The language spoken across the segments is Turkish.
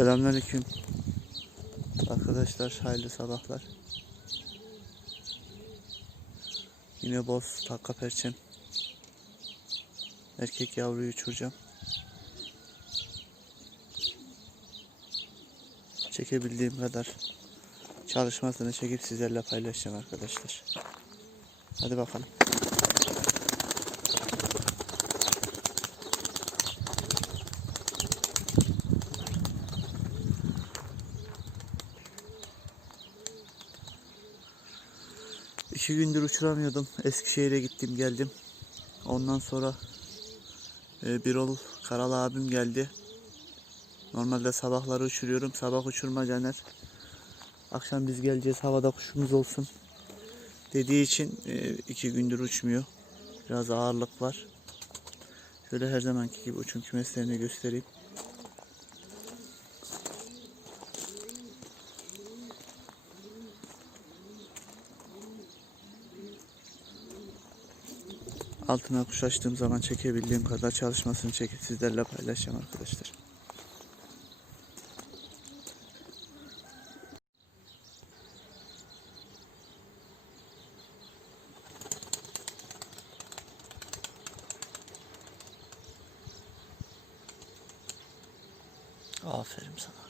Selamünaleyküm. Arkadaşlar hayırlı sabahlar. Yine boz takka perçem. Erkek yavruyu uçuracağım. Çekebildiğim kadar çalışmasını çekip sizlerle paylaşacağım arkadaşlar. Hadi bakalım. İki gündür uçuramıyordum. Eskişehir'e gittim geldim. Ondan sonra e, Birol Karal abim geldi. Normalde sabahları uçuruyorum. Sabah uçurma Caner. Akşam biz geleceğiz havada kuşumuz olsun. Dediği için e, iki gündür uçmuyor. Biraz ağırlık var. Şöyle her zamanki gibi uçum kümeslerini göstereyim. Altına kuş açtığım zaman çekebildiğim kadar çalışmasını çekip sizlerle paylaşacağım arkadaşlar. Aferin sana.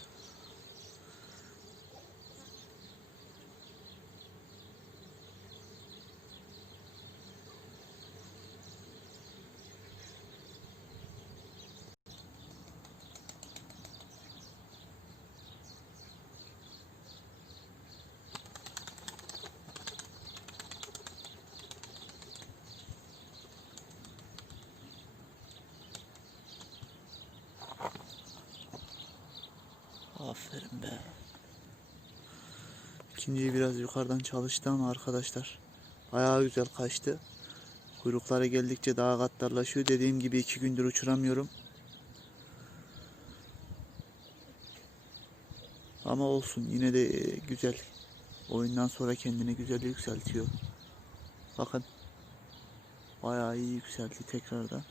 Aferin be. İkinciyi biraz yukarıdan çalıştı ama arkadaşlar bayağı güzel kaçtı. Kuyruklara geldikçe daha katlarlaşıyor. Dediğim gibi iki gündür uçuramıyorum. Ama olsun yine de e, güzel. Oyundan sonra kendini güzel yükseltiyor. Bakın. Bayağı iyi yükseltti tekrardan.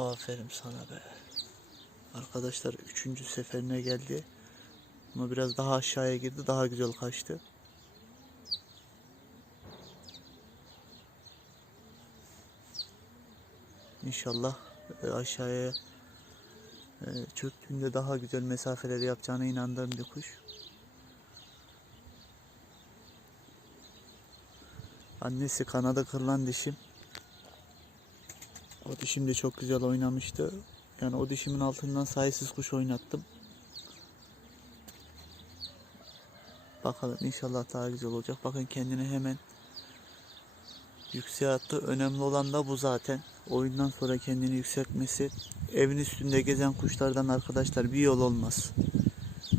Aferin sana be. Arkadaşlar üçüncü seferine geldi. Ama biraz daha aşağıya girdi. Daha güzel kaçtı. İnşallah e, aşağıya e, çöktüğünde daha güzel mesafeleri yapacağına inandığım bir kuş. Annesi kanadı kırılan dişim. O dişim de çok güzel oynamıştı. Yani o dişimin altından sayısız kuş oynattım. Bakalım inşallah daha güzel olacak. Bakın kendini hemen yükseğe attı. Önemli olan da bu zaten. Oyundan sonra kendini yükseltmesi. Evin üstünde gezen kuşlardan arkadaşlar bir yol olmaz.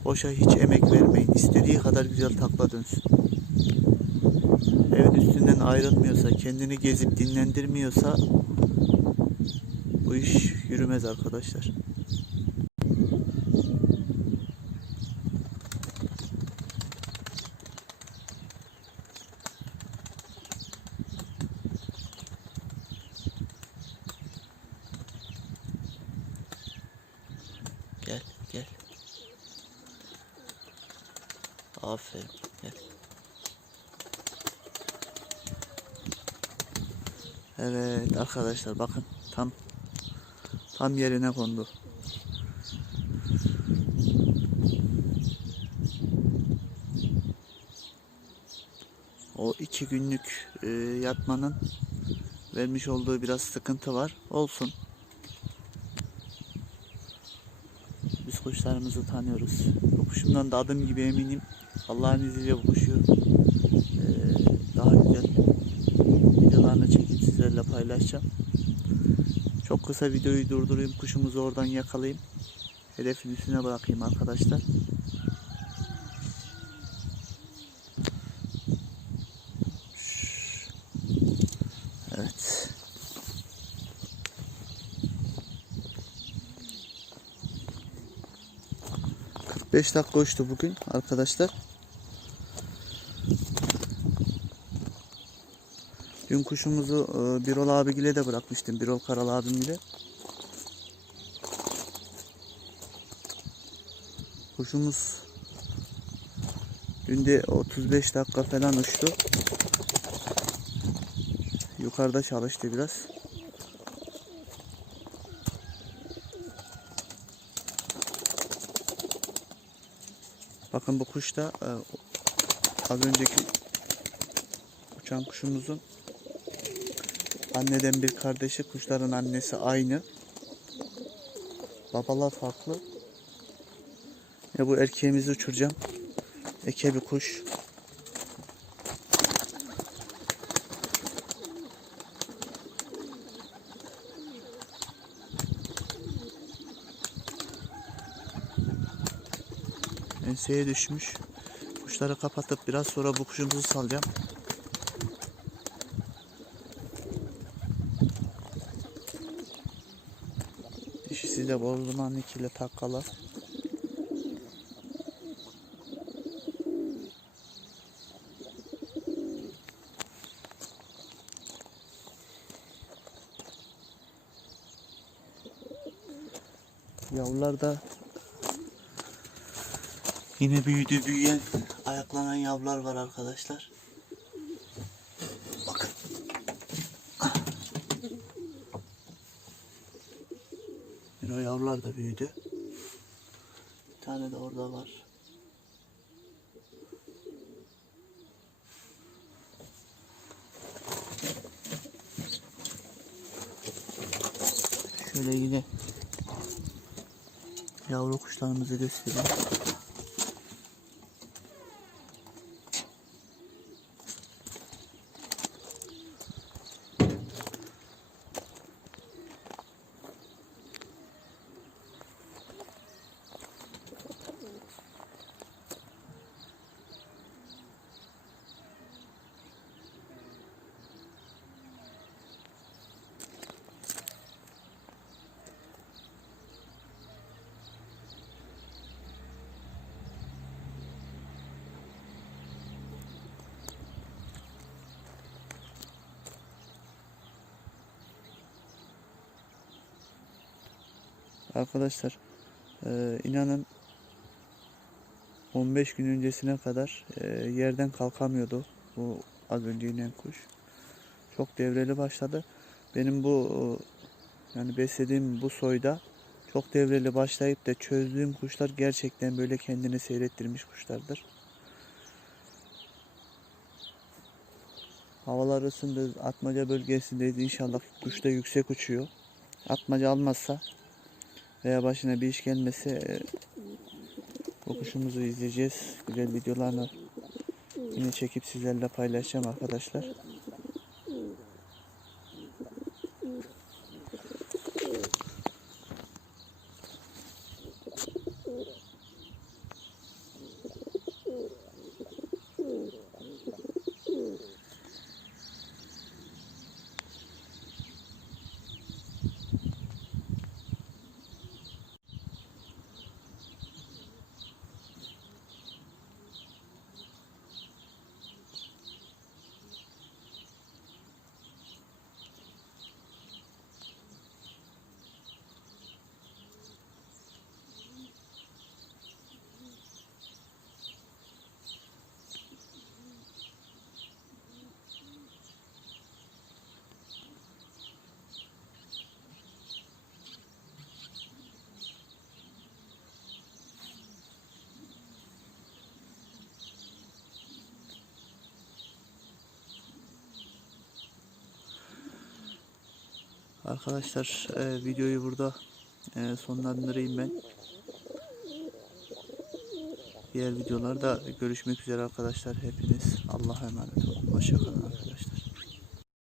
Boşa hiç emek vermeyin. İstediği kadar güzel takla dönsün. Evin üstünden ayrılmıyorsa, kendini gezip dinlendirmiyorsa bu iş yürümez arkadaşlar. Gel, gel. Aferin, gel. Evet arkadaşlar bakın tam tam yerine kondu. O iki günlük e, yatmanın vermiş olduğu biraz sıkıntı var. Olsun. Biz kuşlarımızı tanıyoruz. Bu kuşumdan da adım gibi eminim. Allah'ın izniyle bu kuşu eee, daha güzel videolarını çekip sizlerle paylaşacağım. Çok kısa videoyu durdurayım. Kuşumuzu oradan yakalayayım. Hedefin üstüne bırakayım arkadaşlar. Evet. Beş dakika uçtu bugün arkadaşlar. Dün kuşumuzu e, Birol abigile de bırakmıştım. Birol Karal abimle. Kuşumuz dün de 35 dakika falan uçtu. Yukarıda çalıştı biraz. Bakın bu kuş da e, az önceki uçan kuşumuzun anneden bir kardeşi. Kuşların annesi aynı. Babalar farklı. Ya bu erkeğimizi uçuracağım. Eke bir kuş. Enseye düşmüş. Kuşları kapatıp biraz sonra bu kuşumuzu salacağım. Dişisi de bol duman ikili takkalı. Yavrular da yine büyüdü büyüyen ayaklanan yavrular var arkadaşlar. Bakın. Yavrular da büyüdü. Bir tane de orada var. Şöyle yine yavru kuşlarımızı göstereyim. Arkadaşlar e, inanın 15 gün öncesine kadar e, yerden kalkamıyordu bu az önce inen kuş. Çok devreli başladı. Benim bu e, yani beslediğim bu soyda çok devreli başlayıp da çözdüğüm kuşlar gerçekten böyle kendini seyrettirmiş kuşlardır. Havalar ısındı. Atmaca bölgesindeyiz. İnşallah kuş da yüksek uçuyor. Atmaca almazsa veya başına bir iş gelmese e, bu kuşumuzu izleyeceğiz. Güzel videolarını yine çekip sizlerle paylaşacağım arkadaşlar. Arkadaşlar e, videoyu burada e, sonlandırayım ben. Diğer videolarda görüşmek üzere arkadaşlar. Hepiniz Allah'a emanet olun. Hoşçakalın arkadaşlar.